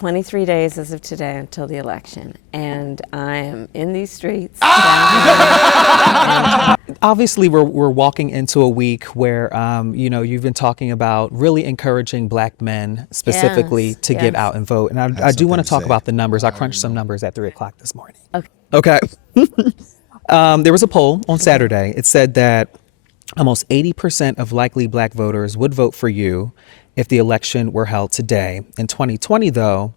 23 days as of today until the election, and I am in these streets. Obviously, we're walking into a week where, you've been talking about really encouraging Black men specifically to get out and vote. And I do want to talk about the numbers. I crunched some numbers at 3 o'clock this morning. Okay. There was a poll on Saturday. It said that almost 80% of likely Black voters would vote for you if the election were held today. In 2020, though,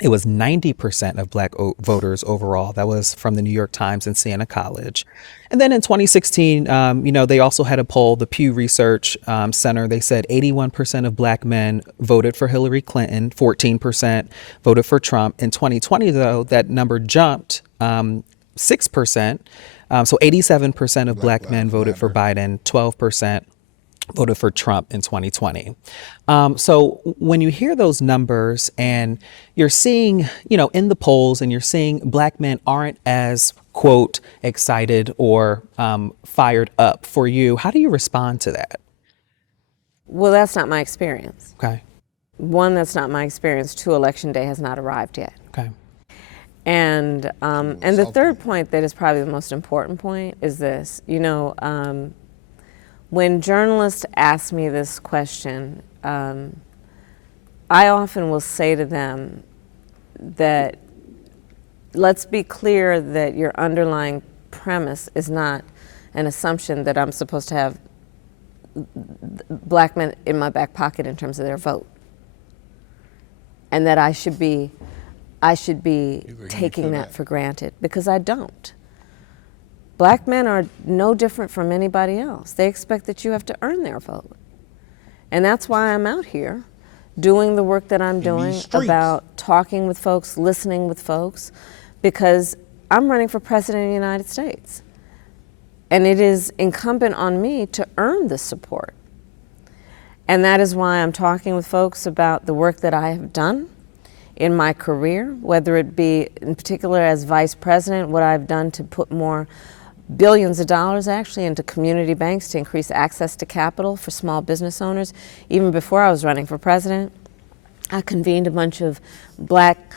it was 90% of Black voters overall. That was from the New York Times and Siena College. And then in 2016, they also had a poll, the Pew Research Center. They said 81% of Black men voted for Hillary Clinton, 14% voted for Trump. In 2020, though, that number jumped 6%. So 87% of Black men voted for Biden, 12% voted for Trump in 2020. So when you hear those numbers and you're seeing, in the polls, and you're seeing Black men aren't as, quote, excited or fired up for you, how do you respond to that? Well, that's not my experience. Okay. One, that's not my experience. Two, election day has not arrived yet. Okay. And the third point that is probably the most important point is this. When journalists ask me this question, I often will say to them that let's be clear that your underlying premise is not an assumption that I'm supposed to have Black men in my back pocket in terms of their vote, and that I should be taking that for granted, because I don't. Black men are no different from anybody else. They expect that you have to earn their vote. And that's why I'm out here doing the work that I'm doing, about talking with folks, listening with folks, because I'm running for president of the United States. And it is incumbent on me to earn the support. And that is why I'm talking with folks about the work that I have done in my career, whether it be in particular as vice president, what I've done to put more billions of dollars actually into community banks to increase access to capital for small business owners. Even before I was running for president, I convened a bunch of Black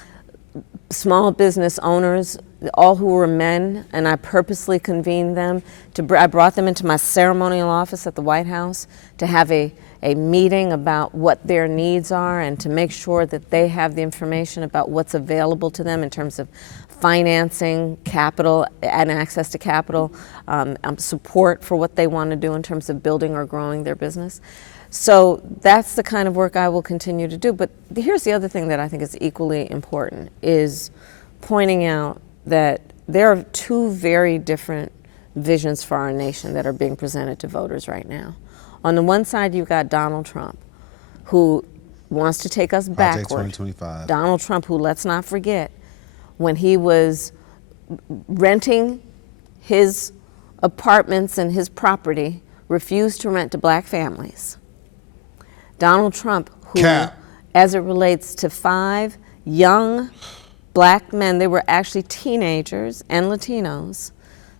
small business owners, all who were men, and I purposely convened them. I brought them into my ceremonial office at the White House to have a meeting about what their needs are and to make sure that they have the information about what's available to them in terms of financing, capital, and access to capital, support for what they want to do in terms of building or growing their business. So that's the kind of work I will continue to do. But here's the other thing that I think is equally important, is pointing out that there are two very different visions for our nation that are being presented to voters right now. On the one side, you've got Donald Trump, who wants to take us backward. 2025. Donald Trump, who, let's not forget, when he was renting his apartments and his property, refused to rent to Black families. Donald Trump, who, as it relates to 5 young Black men, they were actually teenagers and Latinos,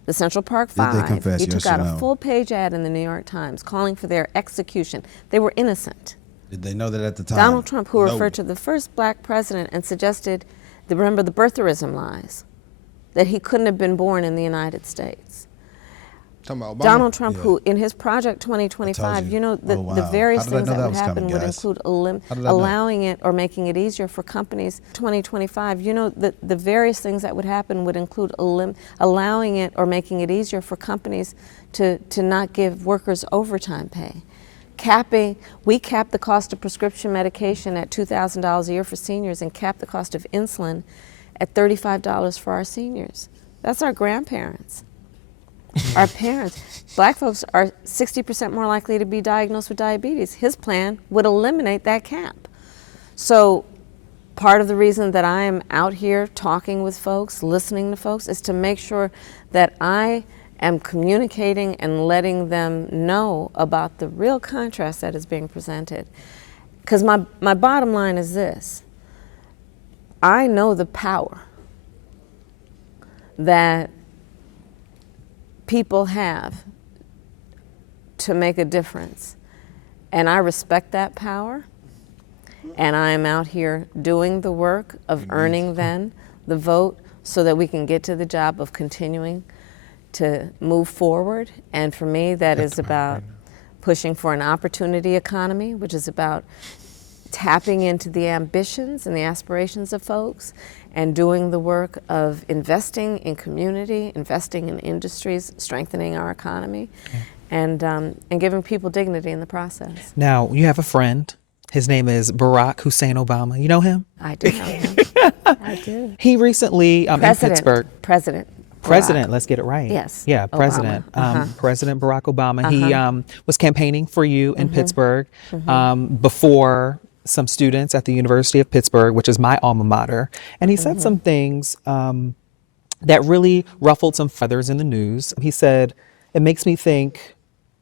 the Central Park Five. Did they confess? He took Yes or out no? a full-page ad in the New York Times calling for their execution. They were innocent. Did they know that at the time? Donald Trump, who referred to the first Black president and suggested, remember the birtherism lies, that he couldn't have been born in the United States. Donald Trump, who in his Project 2025, the various things that would happen would include allowing it or making it easier for companies. 2025, the various things that would happen would include allowing it or making it easier for companies to not give workers overtime pay. We cap the cost of prescription medication at $2,000 a year for seniors and cap the cost of insulin at $35 for our seniors. That's our grandparents. Our parents. Black folks are 60% more likely to be diagnosed with diabetes. His plan would eliminate that cap. So part of the reason that I am out here talking with folks, listening to folks, is to make sure that I am communicating and letting them know about the real contrast that is being presented. Because my bottom line is this. I know the power that people have to make a difference. And I respect that power. And I am out here doing the work of earning then the vote so that we can get to the job of continuing to move forward. And for me, that is about pushing for an opportunity economy, which is about tapping into the ambitions and the aspirations of folks and doing the work of investing in community, investing in industries, strengthening our economy, and giving people dignity in the process. Now, you have a friend. His name is Barack Hussein Obama. You know him? I do know him. I do. He recently in Pittsburgh. President. President, Barack. let's get it right. Yes. Yeah, President. President Barack Obama. He was campaigning for you in Pittsburgh before some students at the University of Pittsburgh, which is my alma mater. And he said some things that really ruffled some feathers in the news. He said, "It makes me think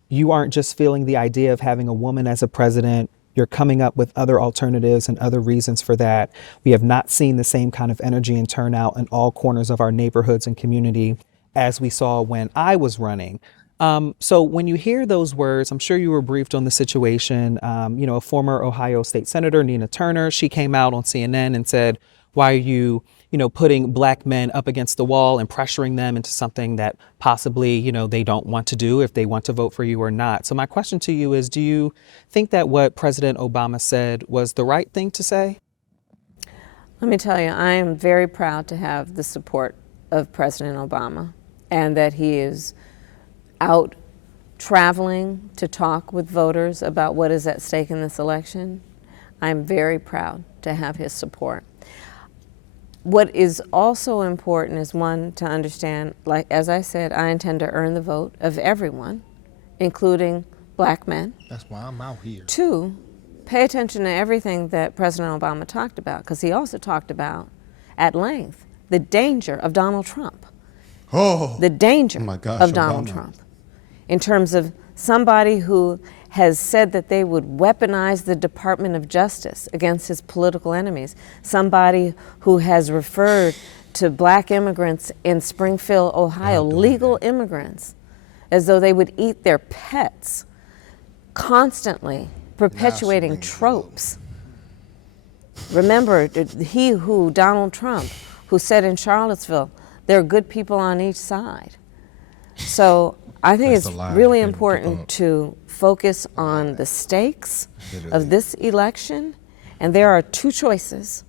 you aren't just feeling the idea of having a woman as a president. You're coming up with other alternatives and other reasons for that. We have not seen the same kind of energy and turnout in all corners of our neighborhoods and community as we saw when I was running." So when you hear those words, I'm sure you were briefed on the situation. A former Ohio State Senator, Nina Turner, she came out on CNN and said, "Why are you, putting black men up against the wall and pressuring them into something that possibly, they don't want to do if they want to vote for you or not?" So my question to you is, do you think that what President Obama said was the right thing to say? Let me tell you, I am very proud to have the support of President Obama and that he is out traveling to talk with voters about what is at stake in this election. I'm very proud to have his support. What is also important is, one, to understand, like as I said, I intend to earn the vote of everyone, including black men. That's why I'm out here. Two, pay attention to everything that President Obama talked about, because he also talked about at length the danger of Donald Trump. The danger my gosh, of Donald Obama. Trump in terms of somebody who has said that they would weaponize the Department of Justice against his political enemies, somebody who has referred to black immigrants in Springfield, Ohio, legal immigrants, as though they would eat their pets, constantly perpetuating tropes. Remember, Donald Trump, who said in Charlottesville, there are good people on each side. So I think That's it's a lie. really People important don't. to focus on the stakes of this election. And there are two choices.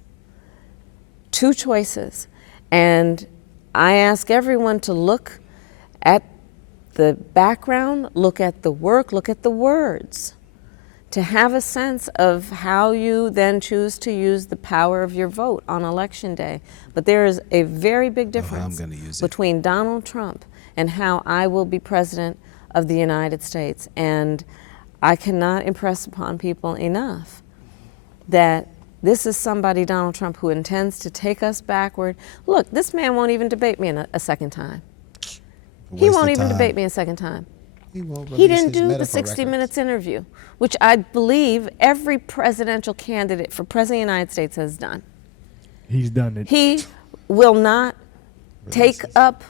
And I ask everyone to look at the background, look at the work, look at the words, to have a sense of how you then choose to use the power of your vote on Election Day. But there is a very big difference gonna use it. between Donald Trump and how I will be president of the United States. And I cannot impress upon people enough that this is somebody, Donald Trump, who intends to take us backward. Look, this man won't even debate me a second time. He won't even debate me a second time. He didn't do the 60 Minutes interview, which I believe every presidential candidate for president of the United States has done. He's done it. He will not take up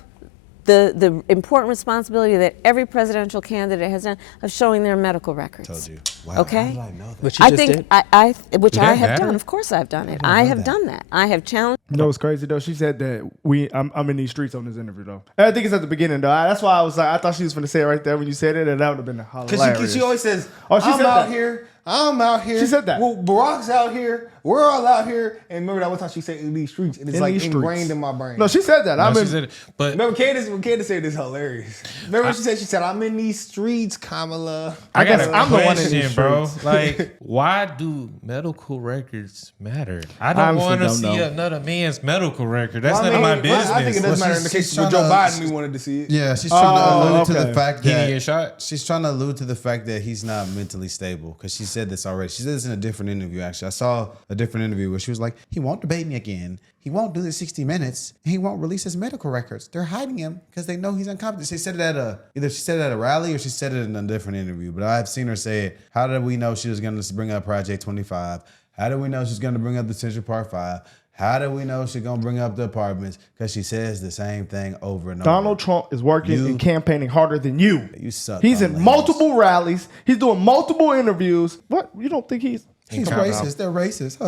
the important responsibility that every presidential candidate has done of showing their medical records. Told you. Wow. Okay? How did I know that? Which you I just think did. which Did I that have matter? done. Of course, I've done it. I have done that. I have challenged. You know what's crazy though? She said that I'm in these streets on this interview though. And I think it's at the beginning though. That's why I was like, I thought she was gonna say it right there when you said it, and that would have been hilarious. Because she always says, Oh, she I'm said out that. here. I'm out here. She said that. Well, Barack's out here. We're all out here. And remember that one time she said in these streets. And it's In like these streets. ingrained in my brain. No, she said that. No, she said it, but Remember, Candace said this hilarious. Remember she said, I'm in these streets, Kamala. I got guess a I'm the one in question, these bro. streets. Like, why do medical records matter? I I don't honestly want to don't see know. another man's medical record. That's Well, none of my business. I think it doesn't Well, matter in the she's case with Joe trying Biden. to- We wanted to see it. Yeah, she's trying to allude to okay. the fact He didn't that get shot. she's trying to allude to the fact that he's not mentally stable because she said this already. She said this in a different interview. Actually, I saw a different interview where she was like, "He won't debate me again. He won't do the 60 Minutes. And he won't release his medical records. They're hiding him because they know he's incompetent." She said it at either she said it at a rally or she said it in a different interview. But I've seen her say it. How did we know she was going to bring up Project 25? How did we know she's going to bring up the Central Park 5? How do we know she's going to bring up the apartments? Because she says the same thing over and over. Donald Trump is working and campaigning harder than you. You suck. He's on in ladies. multiple rallies. He's doing multiple interviews. What? You don't think he's He's racist. They're racist.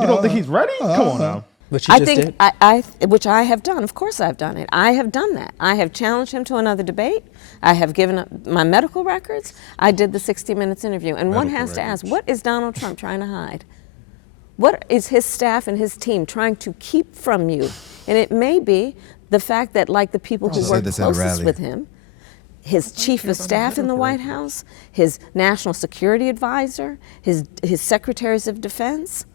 You don't think he's ready? Come on now. Which you I just think did. which I have done. Of course, I've done it. I have done that. I have challenged him to another debate. I have given up my medical records. I did the 60 Minutes interview, and one has to ask, what is Donald Trump trying to hide? What is his staff and his team trying to keep from you? And it may be the fact that, like the people who work closest with him, his chief of staff in the White House, his national security advisor, his secretaries of defense.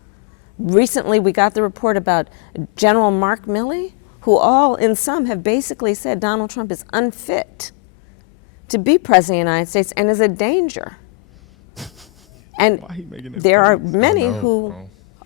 Recently, we got the report about General Mark Milley, who all, in some, have basically said Donald Trump is unfit to be president of the United States and is a danger. And there are many who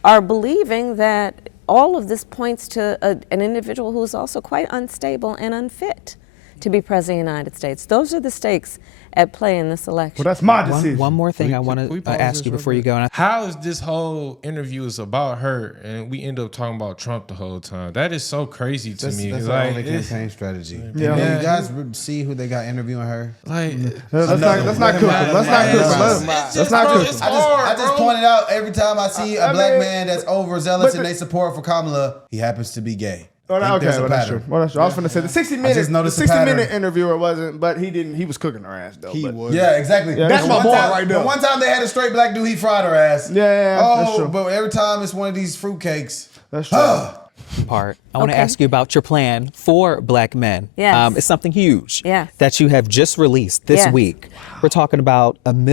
are believing that all of this points to an individual who is also quite unstable and unfit to be president of the United States. Those are the stakes at play in this election. Well, that's my decision. One more thing I want to ask you before you go. And How is this whole interview is about her, and we end up talking about Trump the whole time? That is so crazy to me. That's Like, the only campaign strategy. Yeah. You guys see who they got interviewing her? like Let's not cook him. Let's not cook him. Let's not cook him. I just pointed out every time I see a black man that's overzealous in their support for Kamala, he happens to be gay. Oh, Think okay, there's a well, that's pattern. true. Well, that's true. I was going to say the 60 minute, just noticed the pattern. interviewer wasn't, but he was cooking her ass though. He but- was. Yeah, exactly. Yeah, That's The my one boy time- right there. The one time they had a straight black dude, he fried her ass. Yeah, that's true. But every time it's one of these fruitcakes. That's true. part, I want to Okay. ask you about your plan for black men. Yes. It's something huge Yes. that you have just released this Yes. week. We're talking about 1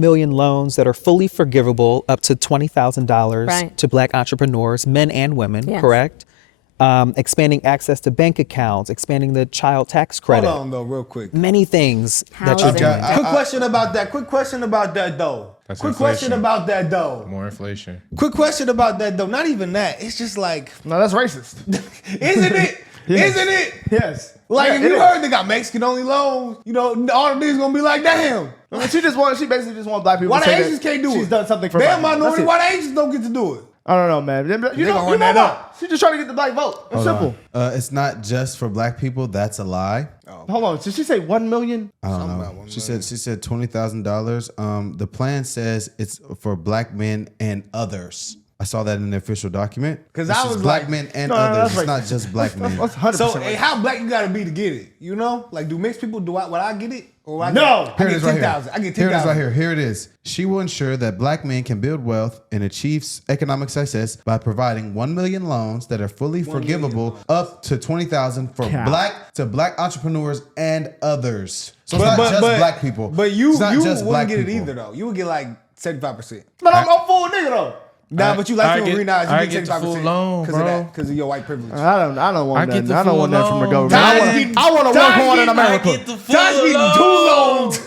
million loans that are fully forgivable up to $20,000 Right. to black entrepreneurs, men and women, Yes. correct? Expanding access to bank accounts, expanding the child tax credit. Hold on though, real quick. Many things that Housing. you're doing. Quick question about that. Quick question about that though. That's Quick question inflation. about that though. more inflation. Quick question about that though. Not even that. It's just like, No, that's racist. isn't it? Yes. Isn't it? Yes. Like Yeah, if it you is. heard they got Mexican only loans, you know, all the niggas gonna be like, damn. I mean, she basically just want black people Why to the say Asians that can't do it? she's done something for They're black people. minority. That's it. Why the Asians don't get to do it? I don't know, man. You gonna know run that what? up. She's just trying to get the black vote. It's simple. It's not just for black people. That's a lie. Hold on. Did she say 1 million? I don't know. She said $20,000. The plan says it's for black men and others. I saw that in the official document. 'Cause It's I just was black like- men and No, others. that's It's racist. not just black men. That's 100%. So hey, how black you gotta be to get it? You know, like do mixed people would I get it? Or I No. get, Here I it get is right here. 10,000. I get Here it is 10,000. right here. Here it is. She will ensure that black men can build wealth and achieve economic success by providing 1 million loans that are fully forgivable up to 20,000 for black entrepreneurs and others. So it's not just black people. But you It's not just wouldn't black get it people. either though. You would get like 75%. But I'm a full nigga though. Nah, but you like I to get- green eyes. I You get get the full 75% loan, because of bro. that, because of your white privilege. I don't want I get that. the I don't full want that from the loan. government. I want a Tosh one in get- America. I get the full Josh getting loan. 2 loans.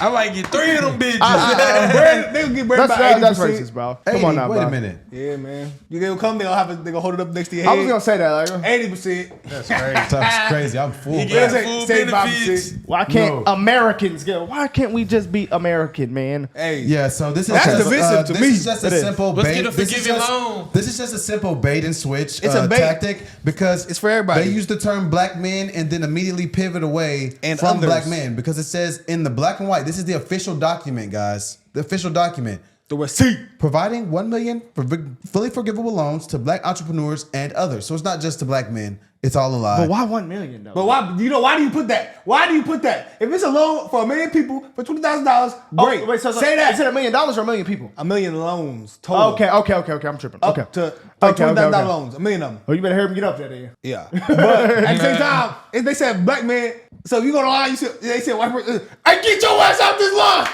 I might get 3 of them bitches. They'll get bread by 80%. That's racist, bro. Come on now, Wait bro. a minute. Yeah, man. They'll come. They gonna hold it up next to your I head. was gonna say that. Like, 80%. That's crazy. That's crazy. I'm full. You black. get full 75%. benefits. why can't No. Americans get? Why can't we just be American, man? Hey, Yeah, so this is That's just, divisive to this me. is just a It is. simple Let's bait. get a This is forgiving just- loan. This is just a simple bait and switch It's a bait. tactic because It's for everybody. They use the term black men and then immediately pivot away And from others. black men because it says in the black and white. This is the official document, guys. The official document. the receipt. Providing 1 million for fully forgivable loans to black entrepreneurs and others. So it's not just to black men. It's all a lie. But why 1 million though? But why? You know why do you put that? Why do you put that? If it's a loan for 1 million people for $20,000, great. Oh, wait, so say Is that. it $1 million or 1 million people? 1 million loans total. Okay. I'm tripping. Up Okay. to Okay, $20,000 okay. loans. 1 million of them. Oh, you better hurry up and get up there, then. Yeah. But at the same time, if they said black man, so if you go to line, they said white person, hey, get your ass out this line.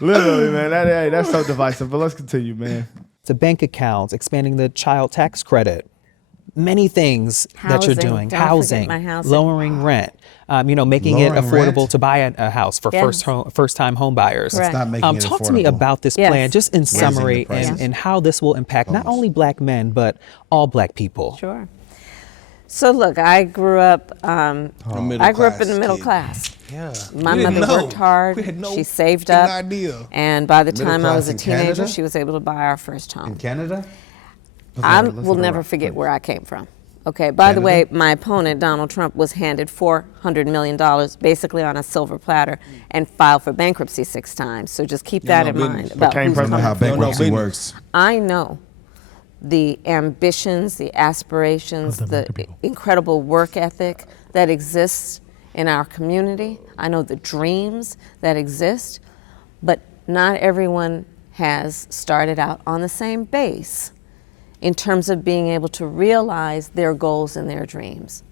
Literally, man. That's so divisive. But let's continue, man. To bank accounts, expanding the child tax credit, many things that you're Housing. doing. Don't forget Housing, my housing. lowering rent, making Lowering it affordable rent? to buy a house for Yes. first-time home buyers. Correct. It's not making it Talk affordable. to me about this Yes. plan, just in Yes. summary, Raising the prices. and how this will impact not only black men, but all black people. Sure. So look, I grew up. I grew up in the middle class. Yeah. My We didn't mother know. worked hard. We had no She saved fucking up. idea. And by the Middle time I class was a in teenager, Canada? she was able to buy our first home. In Canada? I will never forget where I came from. Okay, by the way, Canada? my opponent, Donald Trump, was handed $400 million basically on a silver platter and filed for bankruptcy 6 times. So just keep that in mind about Became who's I don't know coming how for you. bankruptcy business. works. I know the ambitions, the aspirations, the incredible work ethic that exists in our community. I know the dreams that exist, but not everyone has started out on the same base in terms of being able to realize their goals and their dreams.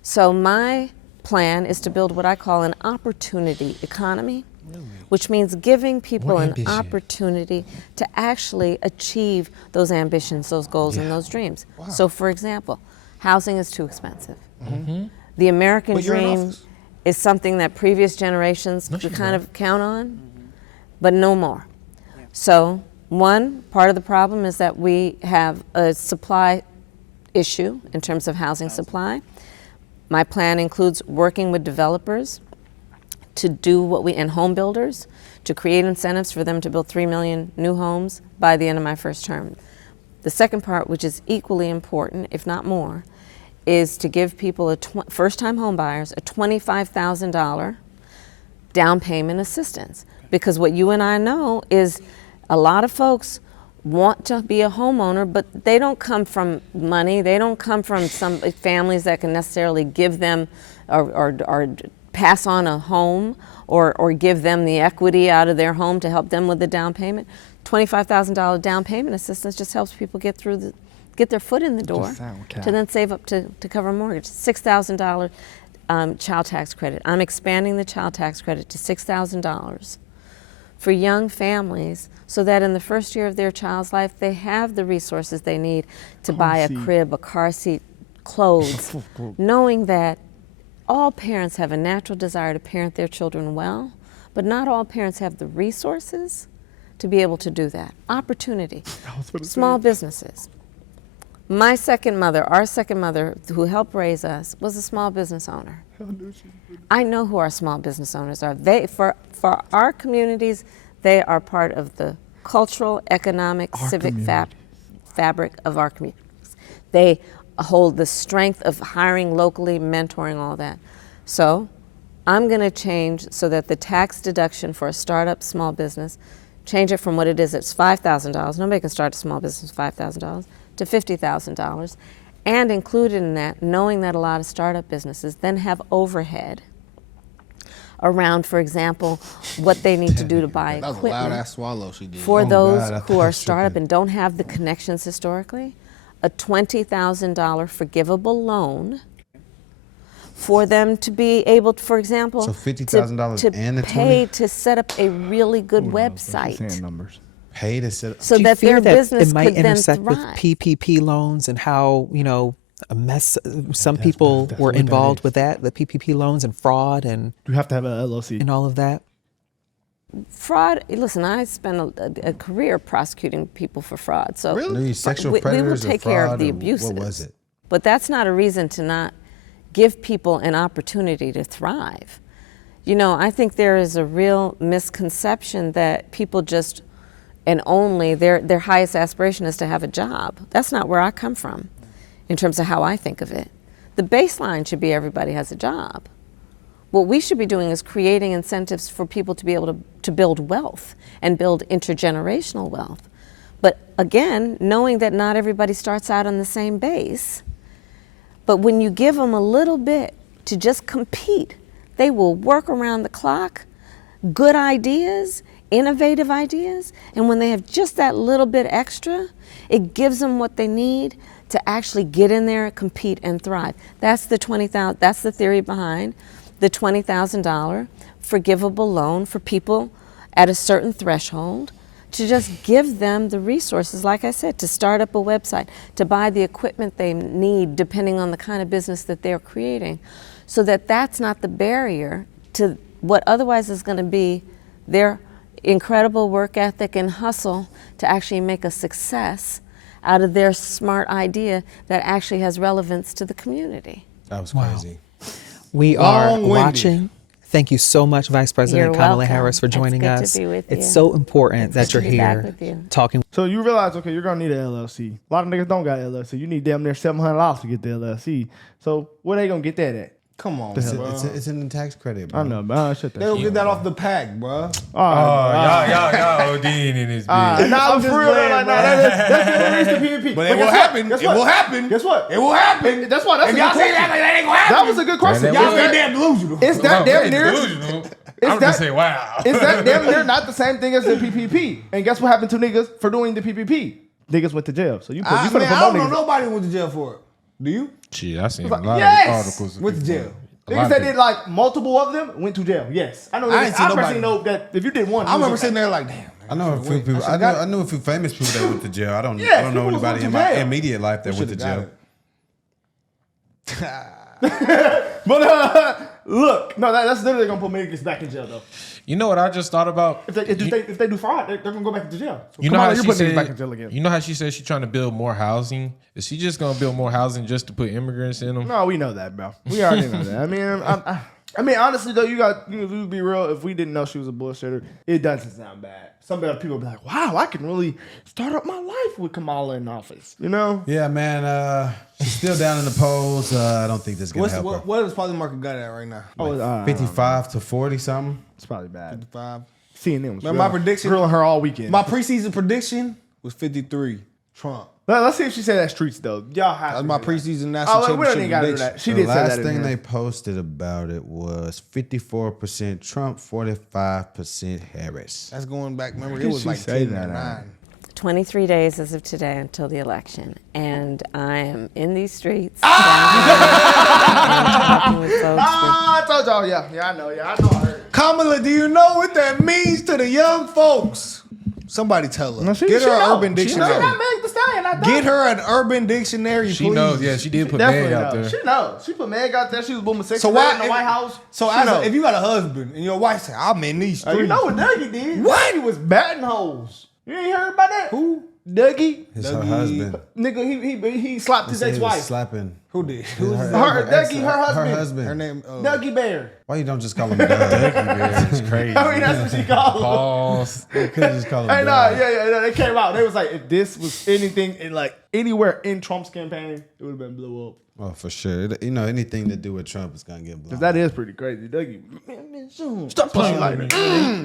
So my plan is to build what I call an opportunity economy, which means giving people an opportunity to actually achieve those ambitions, those goals, and those dreams. So for example, housing is too expensive. The American But you're in dream office. is something that previous generations could kind of count on, but no more. So one part of the problem is that we have a supply issue in terms of housing supply. My plan includes working with developers to do what we, and home builders, to create incentives for them to build 3 million new homes by the end of my first term. The second part, which is equally important, if not more, is to give people, first-time home buyers, a $25,000 down payment assistance. Because what you and I know is a lot of folks want to be a homeowner, but they don't come from money. They don't come from some families that can necessarily give them or pass on a home or give them the equity out of their home to help them with the down payment. $25,000 down payment assistance just helps people get their foot in the door to then save up to cover a mortgage. $6,000 child tax credit. I'm expanding the child tax credit to $6,000 for young families so that in the first year of their child's life, they have the resources they need to buy a crib, a car seat, clothes, knowing that all parents have a natural desire to parent their children well, but not all parents have the resources to be able to do that. Opportunity, small businesses. My second mother, our second mother, who helped raise us, was a small business owner. I know who our small business owners are. For our communities, they are part of the cultural, economic, civic fabric of our communities. They hold the strength of hiring locally, mentoring, all that. So I'm going to change so that the tax deduction for a startup small business, change it from what it is, it's $5,000. Nobody can start a small business with $5,000 to $50,000. And included in that, knowing that a lot of startup businesses then have overhead around, for example, what they need to do to buy That was a loud equipment ass swallow she did. for Oh, those God, I who thought are I was startup tripping. and don't have the connections historically, a $20,000 forgivable loan for them to be able to, for example, So $50,000 and the pay 20? to set up a really good Saying website numbers. Pay to set up. so Do you that fear their that business it might could then intersect with thrive. PPP loans and how, a mess, some people that's were what that involved is. with that, the PPP loans and fraud and You have to have an LLC. all of that? Fraud, listen, I spent a career prosecuting people for fraud. So Really? Sexual we will predators or take care of fraud the or abuses. what was it? But that's not a reason to not give people an opportunity to thrive. I think there is a real misconception that people just, and only their highest aspiration is to have a job. That's not where I come from in terms of how I think of it. The baseline should be everybody has a job. What we should be doing is creating incentives for people to be able to build wealth and build intergenerational wealth. But again, knowing that not everybody starts out on the same base, but when you give them a little bit to just compete, they will work around the clock, good ideas, innovative ideas, and when they have just that little bit extra, it gives them what they need to actually get in there, compete, and thrive. That's the $20,000. That's the theory behind the $20,000 forgivable loan for people at a certain threshold, to just give them the resources, like I said, to start up a website, to buy the equipment they need depending on the kind of business that they're creating, so that that's not the barrier to what otherwise is going to be their incredible work ethic and hustle to actually make a success out of their smart idea that actually has relevance to the community. That was crazy. We are Long-winded. watching Thank you so much, Vice President You're Kamala welcome. Harris, for It's joining good to us. be with It's you. so important that It's you're good to be back here with you. talking. So you realize, okay, you're gonna need an LLC. A lot of niggas don't got LLC. You need damn near $700 to get the LLC. So where they gonna get that at? Come on, It's, bro. it's in the tax credit, bro. I know, man. Shut that. They'll shit get that up, off the pack, bro. bro. All right, Y'all ODing in this bitch. Nah, I'm just for real. playing, Like, bro. nah, that's the PvP. But it will guess happen. what? It will happen. Guess what? It will happen. That's why. That's If a y'all good say that, question. like, that ain't gonna happen. That was a good question. that Y'all was- stay damn delusional. Is that damn near? Delusional. Is I'm that- just saying, wow. Is that damn near not the same thing as the PPP? And guess what happened to niggas for doing the PPP? Niggas went to jail. So you put I you finna don't promote know niggas. nobody went to jail for it. Do you? Shit, I seen a lot Yes! of articles. of Went to people- jail. a lot Niggas of that people- did like multiple of them went to jail. Yes, I know. I ain't seen I personally nobody. know that if you did one, I remember sitting there like, damn. I know a few people. I knew a few famous people that went to jail. I don't Yes, know people went anybody to in my jail. immediate life that went to jail. But look, no, that's literally gonna put niggas back in jail though. You know what I just thought about? If they do fraud, they're gonna go back to jail. So You know come how on, you're she putting niggas said? back in jail again. You know how she said she's trying to build more housing? Is she just gonna build more housing just to put immigrants in them? No, we know that, bro. We already know that. I mean, honestly though, you to be real. If we didn't know she was a bullshitter, it doesn't sound bad. Some other people be like, "Wow, I can really start up my life with Kamala in office." You know? Yeah, man. She's still down in the polls. I don't think that's gonna help her. What does probably market got at right now? Oh, 55 to 40 something. it's probably bad. 55. CNN was Man, my prediction- grilling her all weekend. My preseason prediction was 53. Trump. Let's see if she said that streets though. Y'all have That's to my do that. preseason national Oh, we don't championship even gotta do prediction. that. She The did say last that in thing here. they posted about it was 54% Trump, 45% Harris. That's going back. Remember, did it was she like say 10 that or at? 9. 23 days as of today until the election, and I am in these streets. Talking with folks. I told y'all. Yeah, I know. I heard. Kamala, do you know what that means to the young folks? Somebody tell her. Get her an urban dictionary. She not Meg Thee Stallion. I don't. Get her an urban dictionary, She please. knows. Yeah, she did put Definitely Meg out knows. there. She knows. She put Meg out there. She was booming sex So in why the White House. So She as know. if you got a husband and your wife say, "I'm in these streets," You know what Dougie did? What? He was batting hoes. You ain't heard about that? Who? Dougie. It's her Dougie. husband. Nigga, he slapped his He was ex-wife. slapping. Who did? Her, Dougie, her husband. Her husband. Her name? Dougie Bear. Why you don't just call him Doug? It's crazy. I mean, that's what she called him. Pause. You could just call him Hey, Doug. no, they came out. They was like, if this was anything in like anywhere in Trump's campaign, it would have been blew up. Oh, for sure. You know, anything to do with Trump is gonna get blown. Cause that is pretty crazy. Dougie, Stop playing like me.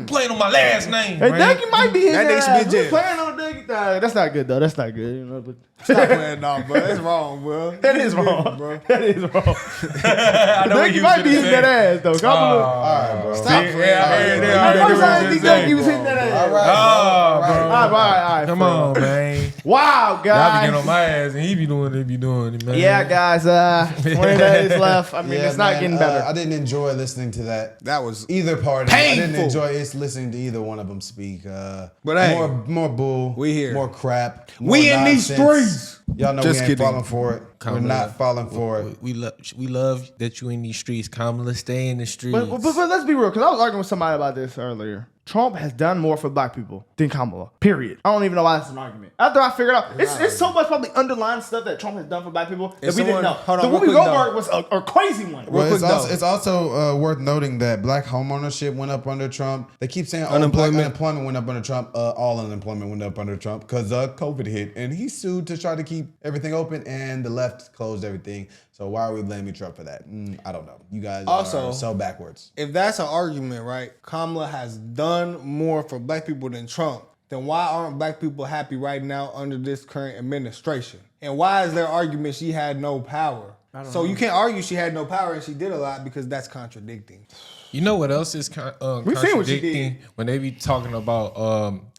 Playing on my last name. hey, man. Dougie might be his That nigga ass. should be in Who's jail. playing on Dougie? Nah, that's not good though. That's not good. You know, but Stop playing, no, bro. That's wrong, bro. that is wrong, bro. That is wrong. I know what Dougie you might was be gonna hitting say. that ass though. All right, bro. Stop playing. At first I didn't think Dougie was hitting that ass. All right. Oh, bro. All right. Come on, man. Wow, Y'all be guys. getting on my ass, and he be doing it, man. Yeah, guys. 20 days left. I mean, Yeah, it's not man, getting better. I didn't enjoy listening to that. That was Either party. I Painful. didn't enjoy listening to either one of them speak. But hey, more bull. we here. More crap. More We in these nonsense. streets. Y'all know Just we ain't kidding. falling for it. We're not falling for it. We love that you in these streets, Kamala. Stay in the streets. But let's be real, because I was arguing with somebody about this earlier. Trump has done more for black people than Kamala. Period. I don't even know why that's an argument. After I figured out, it's so much probably underlying stuff that Trump has done for black people that If we didn't someone- know. hold on, The real Whoopi quick, Goldberg was a crazy one. Well, quick, though. it's also worth noting that black homeownership went up under Trump. They keep saying Unemployment. black unemployment went up under Trump. All unemployment went up under Trump because COVID hit, and he sued to try to keep everything open, and the left closed everything. So why are we blaming Trump for that? I don't know. You guys Also- are so backwards. if that's an argument, right? Kamala has done more for black people than Trump. Then why aren't black people happy right now under this current administration? And why is their argument she had no power? So you can't argue she had no power and she did a lot because that's contradicting. You know what else is seen what she contradicting did. when they be talking about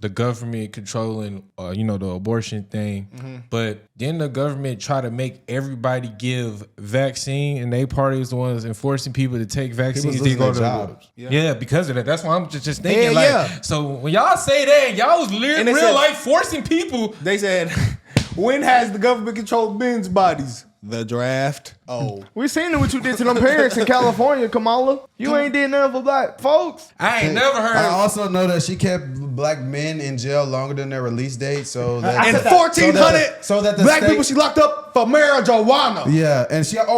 the government controlling, the abortion thing, but then the government try to make everybody give vaccine, and they party is the ones enforcing people to take vaccines. losing They go their to jobs. yeah, because of that. That's why I'm just thinking Yeah, yeah. So when y'all say that, y'all was And real they said- life forcing people. They said, when has the government controlled men's bodies? The draft. Oh. We seen what you did to them parents in California, Kamala. You ain't did nothing for black folks. I ain't never heard. I also know that she kept black men in jail longer than their release date, so that And 1,400 so that the black state- people she locked up for marijuana. Yeah, and she that's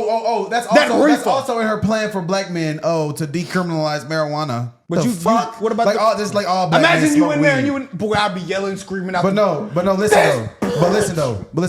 reefer. also in her plan for black men. To decriminalize marijuana. But The fuck? what about like all just like all black men Imagine you smoke in there and weed. you in, boy, I'd be yelling, screaming out. But no, listen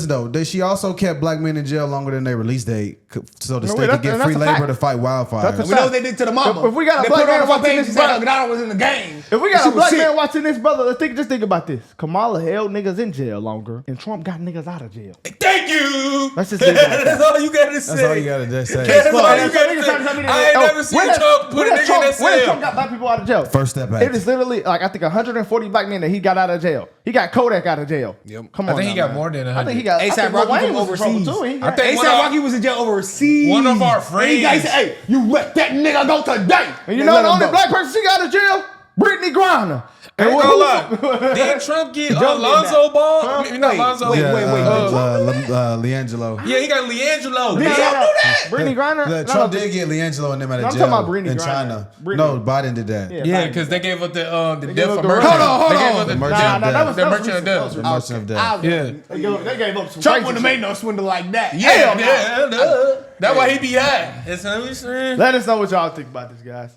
though. She also kept black men in jail longer than their release date, so the No, state wait, could get that's free a labor fact. to fight wildfires. That's a We know what they did to the mama. If we got a They black put her man on the front watching page this, and said bro- Gunnar was in the game. If we And got she a was black sick. man watching this, brother, just think about this. Kamala held niggas in jail longer, and Trump got niggas out of jail. Thank you. Let's just think about That's that. all you gotta say. That's all you gotta just say. That's all you Niggas gotta trying to tell me say. that- I ain't oh, never seen when has- Trump put a when has nigga in Trump- that When has cell. Trump got black people out of jail? First step back. It is literally like I think 140 black men that he got out of jail. He got Kodak out of jail. Yep. Come I on, think he now, got man. more than I 100. think he got. I A$AP think Lil Rocky Wayne from was in trouble overseas. too. He I got- think A$AP Rocky was in jail overseas. One of our And he friends. said, "Hey, you let that nigga go today." And you know the only black person she got out of jail? Brittany Griner. I ain't gonna lie. Did Trump get Alonzo Ball? I mean, not Wait, Alonzo. wait, Yeah, wait. Leangelo. Yeah, he got Leangelo. Did Did y'all y'all do that? Brittany Griner. Trump did get Leangelo and them out of I'm jail talking about Brittany in Griner. China. Brittany. No, Biden did that. Yeah, because they gave up the death gave of up the merchant. Hold on, hold They gave on. up the The merchant of that death. was The merchant of death. The merchant of death. Yeah. They gave up some Trump crazy wouldn't have shit. made no swindle like that. Yeah, yeah. That's why he be high. That's what we saying. Let us know what y'all think about this, guys.